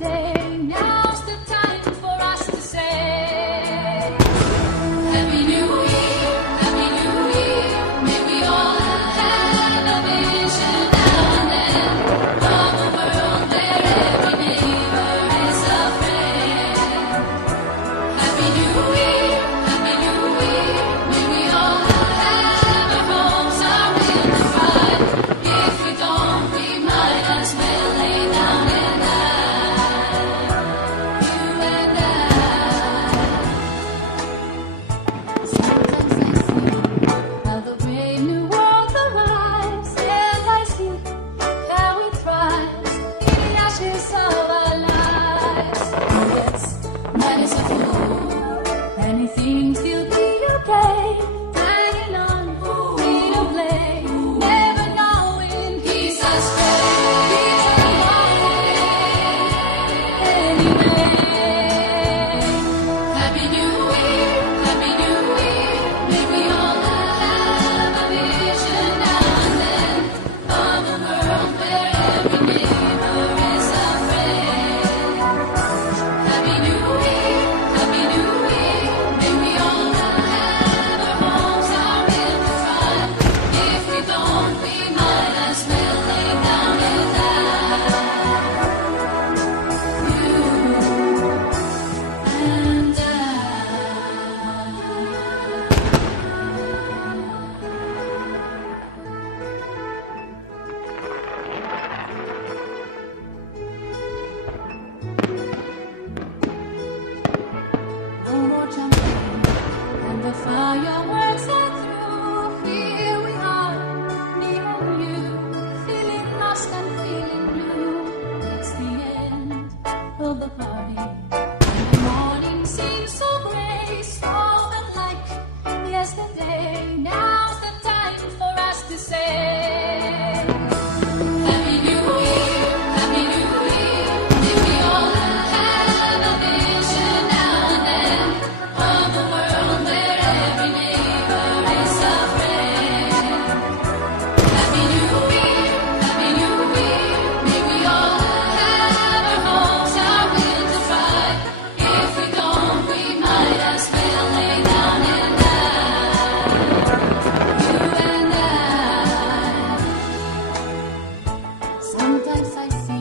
yesterday. Now's the time for us to say Happy New Year, Happy New Year. May we all have a vision now and then of a world where every neighbor is a friend. Happy New Year, Happy New Year. May we all have our homes, our will to thrive. If we don't, we might as well lay down and die. You and I. Sometimes I see how the brave new world arrives, and I see how it thrives in the ashes of our lives. Yes, man is a fool. Anything still be okay. Hanging on, we don't play. Never knowing he's astray. He's anyway. Happy New Year, Happy New Year. May we all have a vision now and then of a world where every neighbor is a friend. Happy New Year, Happy New Year. May we all have our homes, our will to thrive. If we don't, we might as well lay down and die. You and I. No more jumping, and the fireworks are through. Here we are, me and you, feeling lost and feeling blue. It's the end of the party, and the morning seems so gray, so unlike yesterday. Now's the time for us to say Happy New Year, Happy New Year. May we all have a vision now and then of a world where every neighbor is a friend. Happy New Year, Happy New Year. May we all have our homes, our will to thrive. If we don't, we might as well lay down and die. You and I. Sometimes I see